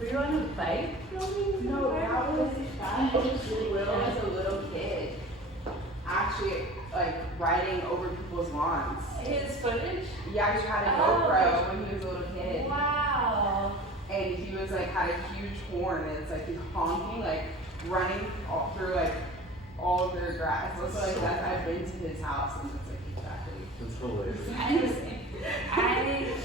Were you on a bike filming? No, that was as a little kid. Actually, like riding over people's lawns. His footage? Yeah, he had a GoPro when he was a little kid. Wow. And he was like, had a huge horn, and it's like he's honking, like running all through like all of their grass. So like that, I've been to his house, and it's like exactly. That's hilarious.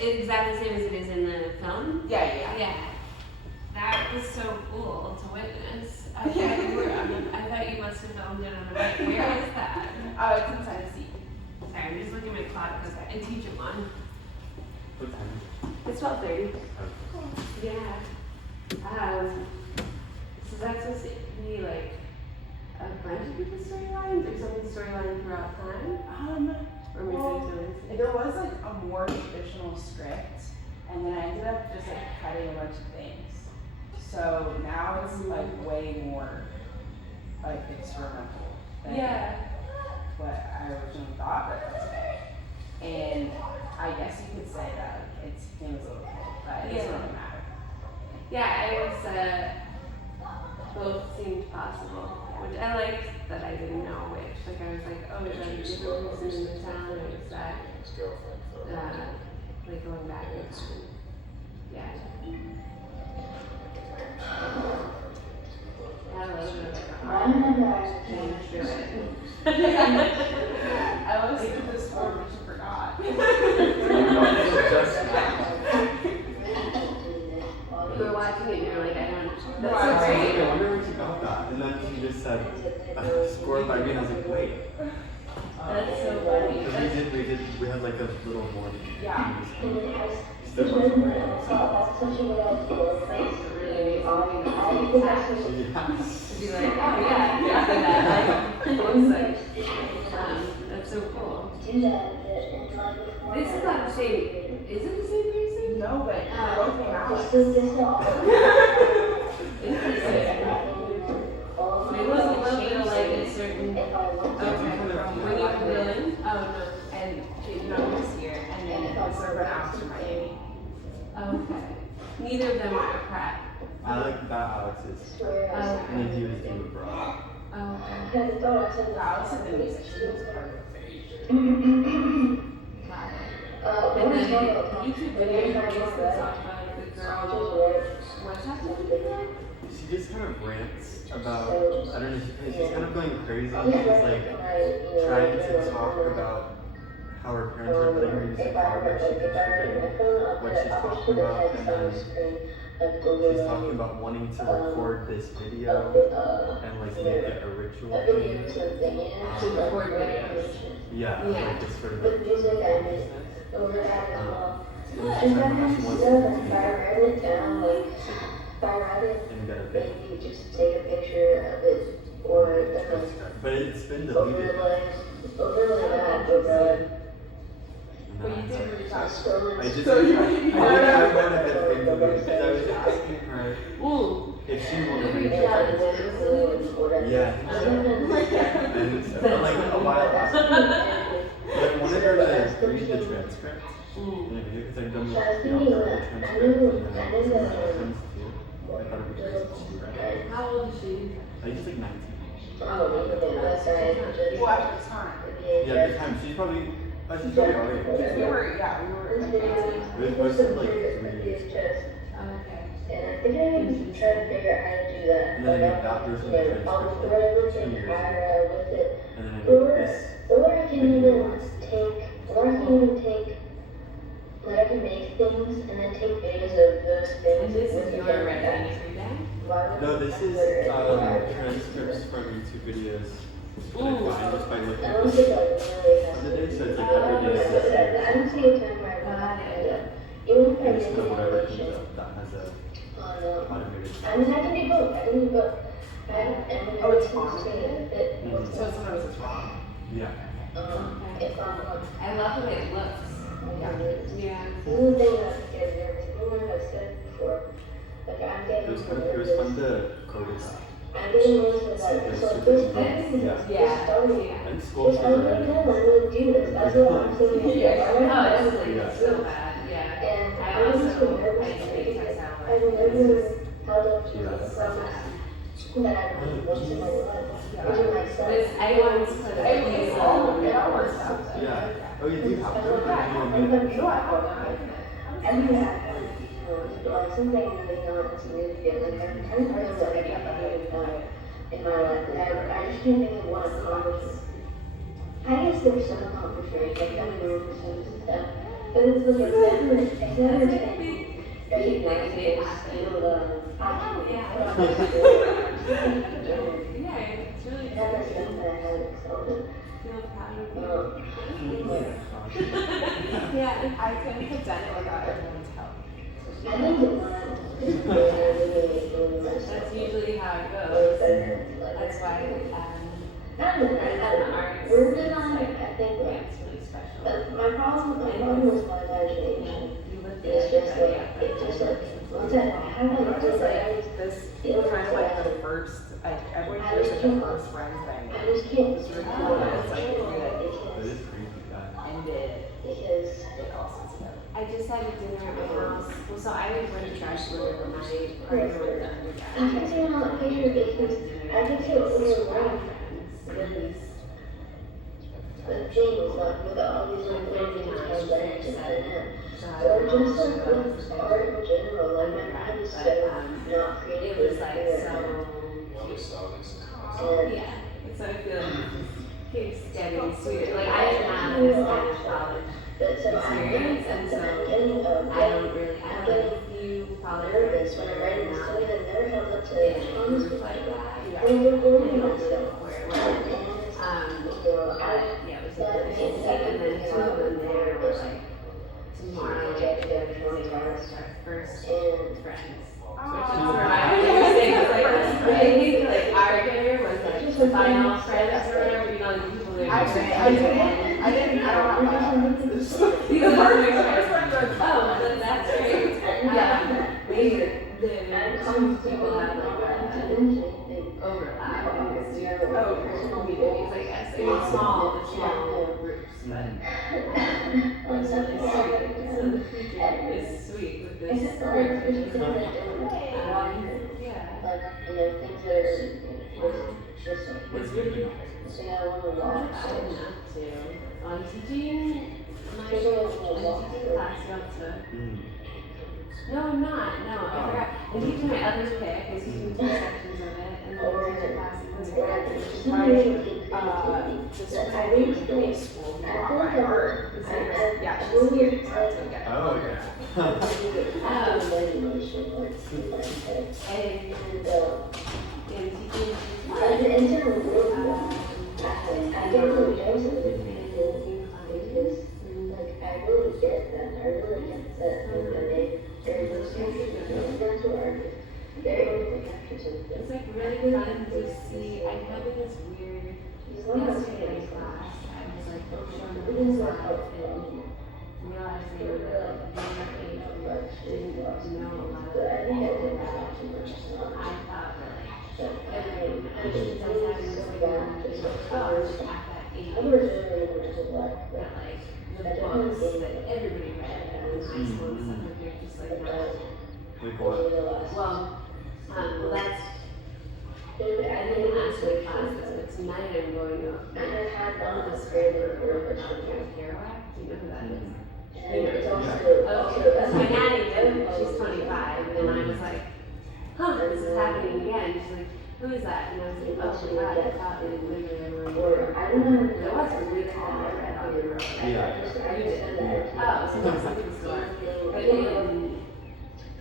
Is that the same as it is in the film? Yeah. That was so cool to witness. I thought you must have filmed it on a bike. Where is that? It's in Tennessee. Sorry, I'm just looking at my clock because I teach at 1. What time? It's 12:30. Yeah. So that's supposed to be like a bunch of different storylines or something storyline throughout time? There was like a more traditional script, and then I ended up just like cutting a bunch of things. So now it's like way more like experimental than what I originally thought, but that's okay. And I guess you could say that it's him as a little kid, but it doesn't really matter. Yeah, it was both seemed possible, which I liked that I didn't know which. Like I was like, oh, is that a different person in the town, or is that like going back in time? Yeah. I had a little bit of like change to it. I was thinking this form, but you forgot. You were watching it and you're like, I don't. That's so great. I wonder when she got that. And then she just said, score by me, and I was like, wait. That's so funny. Because we had like a little morning. Yeah. Still wasn't great. To be like, oh yeah, after that, like, it was like, that's so cool. This is not the same, is it the same person? No, but they're both named Alex. Interesting. It was a little bit of like a certain, okay, when you were villain? Oh no. and Jaden was here, and then the server Alex from Miami. Okay. Neither of them were at prep. I like that Alex is. And then he was doing abroad. Okay. Alex is the musician, she was part of it. Got it. And then YouTube video based off of the girl. What's happening? She just kind of rants about, I don't know, she's kind of going crazy. She's like trying to talk about how her parents are letting her use the car, but she keeps forgetting what she's talking about. And then she's talking about wanting to record this video and like make it a ritual thing. To record videos. Yeah, Yeah. like it's sort of like business. And she's talking about how she wants to and get a bit. But it's been deleted. But you did reach out. I just I wrote a bit thing deleted because I was asking her if she wanted to read it. Yeah, I think so. And so, like a while after. But I wanted her to read the transcript in a video because I've done the transcript and then some questions too. I thought it'd be great if she read it. How old is she? Like just like 19. Well, at the time. Yeah, at the time she's probably our age. We were. It was posted like 3 years ago. Okay. And then I made that version of the transcript like 2 years ago. And then I made this video last year. I can make things and then take videos of those things. And this is your writing every day? No, this is transcripts from YouTube videos that I find just by looking I at don't them think I really on the day, so it's like I every day is I don't see a time where Got it. even if I and make it's kind of whatever comes animation up that has a on automated I mean I can do both. I can do both. I have animated Oh, it's things on. too that Mhm. So sometimes it's wrong. Yeah. if I'm I love the way it looks. Yeah. This is the thing that I'm scared of everything. Remember I said before, like I'm getting It was fun to code it. I'm getting nervous about it. So this thing Yeah. Yeah. And school Just shows I are would ready. come, I would do this. That's what I'm saying. Oh, it's like Yeah. so bad. Yeah. And I I was also, just I nervous hate because text I've never held up to Yeah. a promise that I really wanted in my life. Which is myself. This, I once put a It's all hours out there. Yeah. Oh, you do have I to. don't have You one. don't need it. No, I don't. I think I have one. Like something really not significant. Like I'm really like I haven't done in my life. I just can't think of one accomplishment. I guess there's some accomplishments, like I'm doing some stuff. But it's like it's never been recognized as field of Yeah, it's really that is something that I haven't excelled in. feel proud of you. Yeah, I couldn't have done it without everyone's help. I think the one That's usually how it goes. That's why we're good on it. I think it's really special. my problem is my imagination. You live It's just like once I have It like was this, like this kind of like the first, like everyone hears like the first friends thing. I just can't It's really cool. It's like if you It because is creepy, that. ended, because it all sits together. I just had a dinner at my house. Well, so I was running trash with my partner with the I can see on that picture because I can see what we were wearing. The things like with all these like weird transactions and that. Or just like with art in general, like my mind is so not It creative. was like so. And Yeah. So I feel like it just keeps getting sweeter. Like I didn't have this kind of college but so experience, and so I'm getting I don't really. I have like a few college nervous friends when I'm where writing I'm this not stuff. I've never held up to in it. a group like that. And we're going And to also myself. where it was. Yeah, it was a good team, and then two of them there were like tomorrow they were our first friends. Which is where I was saying, like, I think like our dinner was like the final friends or whatever, you know, like people that I don't have my These are the first friends are oh, then that's great. Some people have like overlap in these two personal communities, I guess. I mean, small groups, but It's really sweet. So the future is sweet with this great vision. Yeah. Things that are just It's really thing I want to I'm watch. up to. I'm teaching class Yalta. No, I'm not. No, I forgot. I'm teaching my other pick. I'm teaching 2 sections of it, and then I'm teaching classes in the I think the high school brought my heart. Yeah, she's here, so let's go get her. Oh, okay. and teaching I don't really know something because I really get that. I really get that. They're those that's what they're able to capture something. It's like really fun to see. I'm having this weird yesterday in class. I was like showing them this stuff and realizing that their age didn't know a lot of it. I thought that everything I was having this like oh, at that age that like the books that everybody read in high school and stuff like they're just like not. Like what? Well, that's. I didn't ask my class this, but tonight I'm going up. I had one of the scrapper for Kerouac. Do you know who that is? It's also Okay, my nanny did. She's 25, and I was like, huh, this is happening again. She's like, who is that? And I was like, oh my god, I thought it literally everywhere. I don't know. There was a really tall red on the road. Yeah. You did. Oh, so that's like the store. But in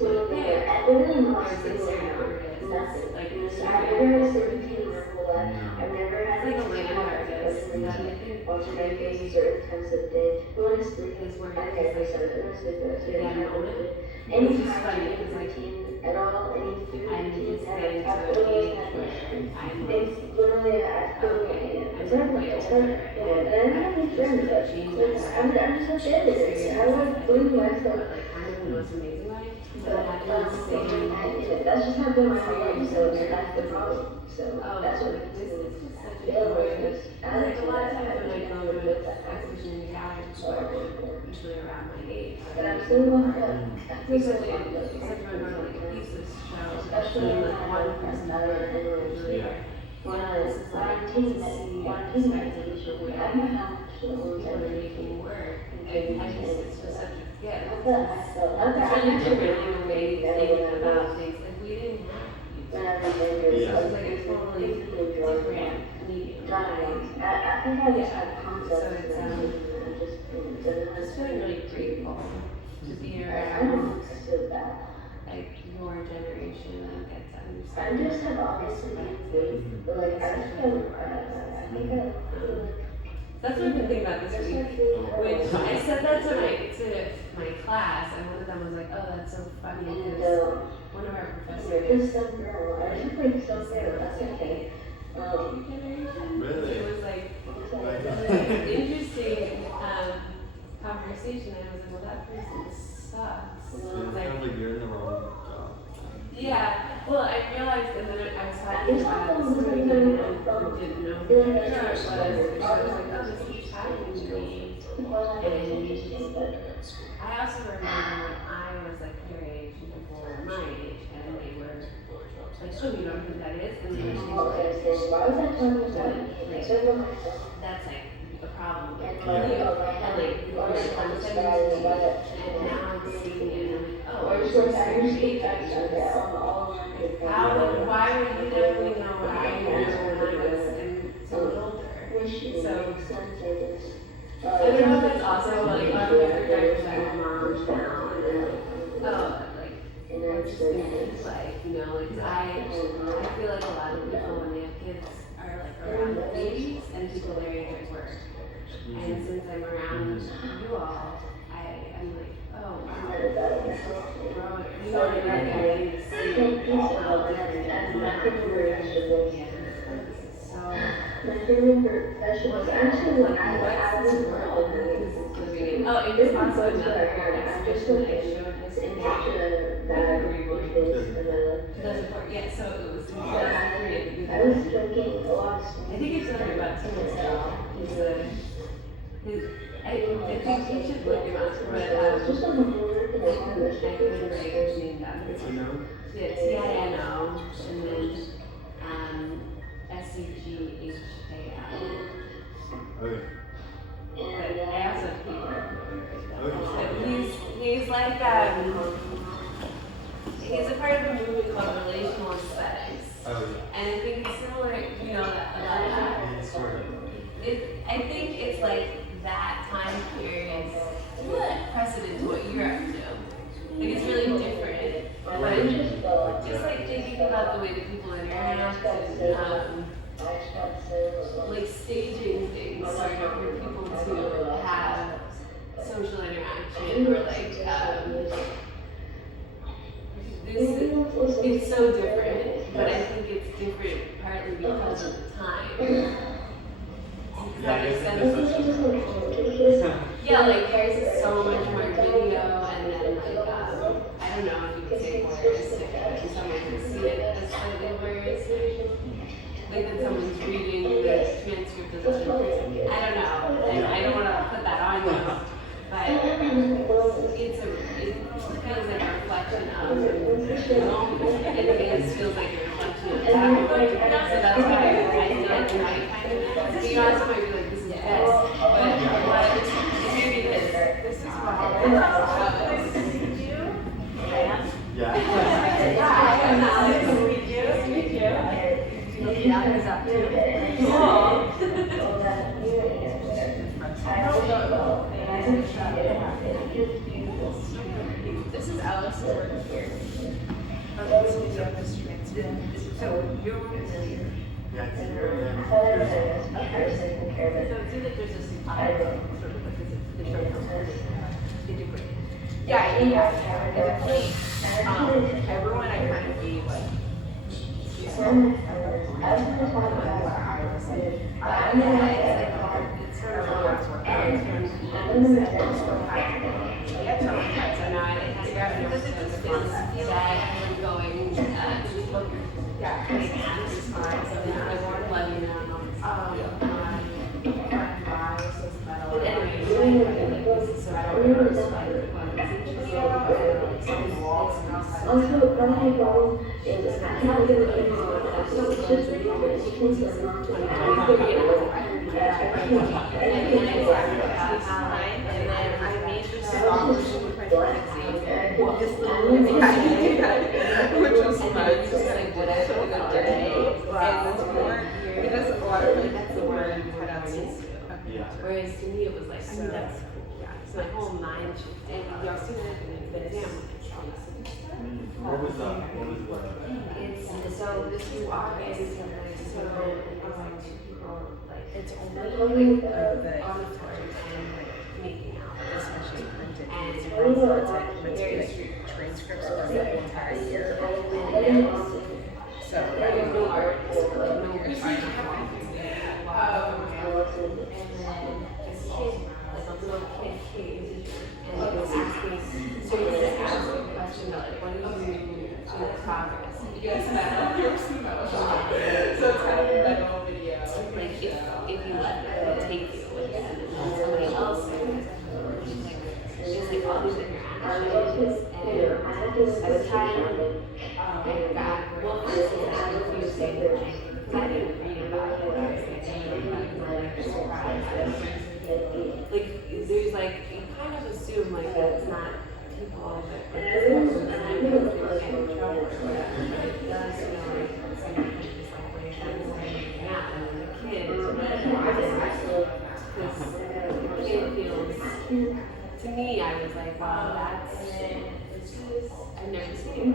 I really not there's like certain artists, nothing. like I've certain never had artists, certain things I've never had it's like a land artist that I think also like a certain times of day. You want to sleep is where I it's guess like I sleep at a certain yeah, time. moment. Any It's just time funny any because like routine at all, any food I'm routine, just getting to I've an always age had where I'm like, it's literally I feel like it's hard, and I don't have any friends but I'm just so good at it. I like doing myself. but like kind of the most amazing way. But But having the same that's just not been my whole life, so that's the problem. So oh, that's what like this is just such a Yeah, joy. it's- Like a lot of times when I go to an exhibition in the gallery, people are usually around my age. But I'm still one of them. Recently, except for another like thesis show, especially like one person that are usually Yeah. one of this is like to see the perspective of the way people are making work. And I just, it's just such a gift. It's really different in the way you think about things. Like we didn't have YouTube. It was like a totally different medium. I think I just had concepts. So it's feeling really grateful to be I around don't feel bad. like your generation and get to I understand. just have obviously been good, but like I just feel, I think I feel That's what I've been thinking about this week. Which I said that to my class, and one of them was like, "Oh, that's so funny because one of our professors." just some girl, I just like some girl, that's okay. Really? It was like an interesting conversation, and I was like, "Well, that person sucks." It sounds like you're in the wrong job. Yeah. Well, I realized, and then I was talking about this week, and I didn't know who it was. And I was like, "Oh, this is happening to me." And I also remember when I was like your age and people were my age and they were like, "Oh, you don't know who that is?" And they were saying, Why was I talking about that? "That's like a problem with And you." like, And like, you're like, I'm 17, and now I'm seeing it, and I'm like, "Oh, or just you're like, I so just age." How would, why would you definitely know what I knew when I was so much older? So, I don't know if that's also like on the other direction I'm a mom now, and then like, oh, like, what's this gonna look like, you know, like, I feel like a lot of people when they have kids are like around babies and people their age at work. And since I'm around you all, I'm like, oh, wow, you know, like, I'm getting to see how different it is now. So, My favorite profession was actually when I what's this world that this is living in? Oh, it was also another exhibition I showed this in yeah, so it was in 2003 at the I was Becker-Lipton. drinking a lot of I think it's only about 2 months ago. His think you should look him up, but I couldn't write his name down. Yeah, Tino, and then Seghal. Okay. But I also have people. Okay. But he's like he's a part of a movement called Relational Aesthetics. Oh, And I think it's similar, you know, about that. yeah. Sort of. I think it's like that time period precedent to what you're up to. Like it's really different. But just like thinking about the way that people interact and like staging things for people to have social interaction or like it's so different, but I think it's different partly because of the time. Yeah, I guess it's Yeah, like theirs is so much more video, and then like I don't know if you could say voyeuristic, but someone can see it as slightly voyeuristic. Like that someone's reading the transcript as a person. I don't know, and I don't want to put that on you, but it feels like a reflection of the moment, and it feels like a reflection of that moment. So that's why I feel like you might kind of, you also might be like, this is best, but what, it's maybe this is what Yeah. I'm Alex. Yeah, he's up too. Cool. This is Alice over here. So you're familiar. Yeah, it's here. So it's either there's a sort of like the short integrated. Yeah, I definitely, everyone I kind of gave like, it's sort of like, Also, what I go is not good at which was fun, just like whatever the day, and it's more, it does a lot of like, that's the word cutouts. Yeah. Whereas to me it was like, I mean, that's cool. Yeah. So my whole mind shifted. Y'all see that in the exam. What was the? It's so this is always so like two people like It's only like the auditory and like making out. especially printed, And so it's like, very it's strict. like transcripts for the entire year. And So, there's no art, like no art. And then this kid, like a little kid came and he was asking, so he was asking a question about like, what do you do to progress? yes, so it's kind of a metal video. Like if you let them take you with them and then somebody else like there's like all these interactions and at the time I got well first I was confusing because I didn't read about it I was like surprised like there's like you kind of assume like that it's not people that like they were getting in trouble or whatever but it does you know like somebody just like way hanging out and then the kid because the kid feels to me I was like wow that's I've never seen it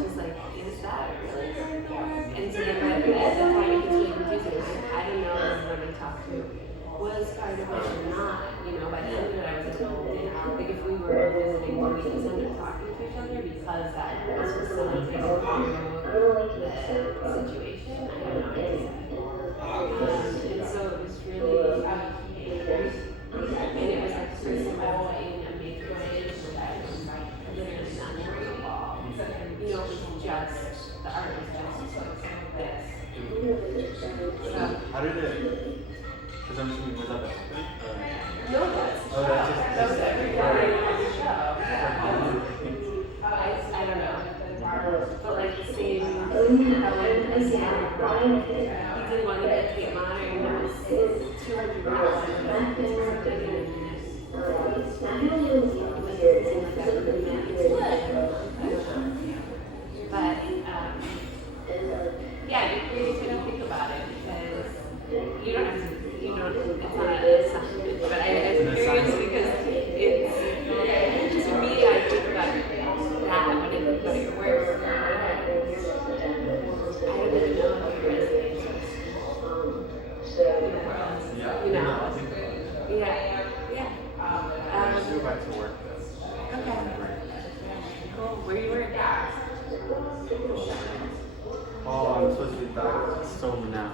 just like is that really going to work and so then at the time it gets really confusing because I don't know if everyone I talked to was part of it or not you know by the end of it I was adult like if we were visiting to meet us and talking to each other because that was facilitating the situation I have no idea and so it was really and it was like first of all in a make-believe that was like literally not very involved you know it was just the art was just this so How did it? Because I'm assuming was that the opening? No, that's Oh, that's just. that was every Friday on the show. I don't know. But like the same, he did one at Tate Modern that was 200 miles. But yeah, you're curious when you think about it because you don't have to, it's not an assignment, but I'm curious because it's just for me, I think about that when I think about your work. I don't even know if your resume is your world, you know? Yeah. Let's go back to work then. Okay. Cool. Where you work at? Oh, I'm supposed to be back home now.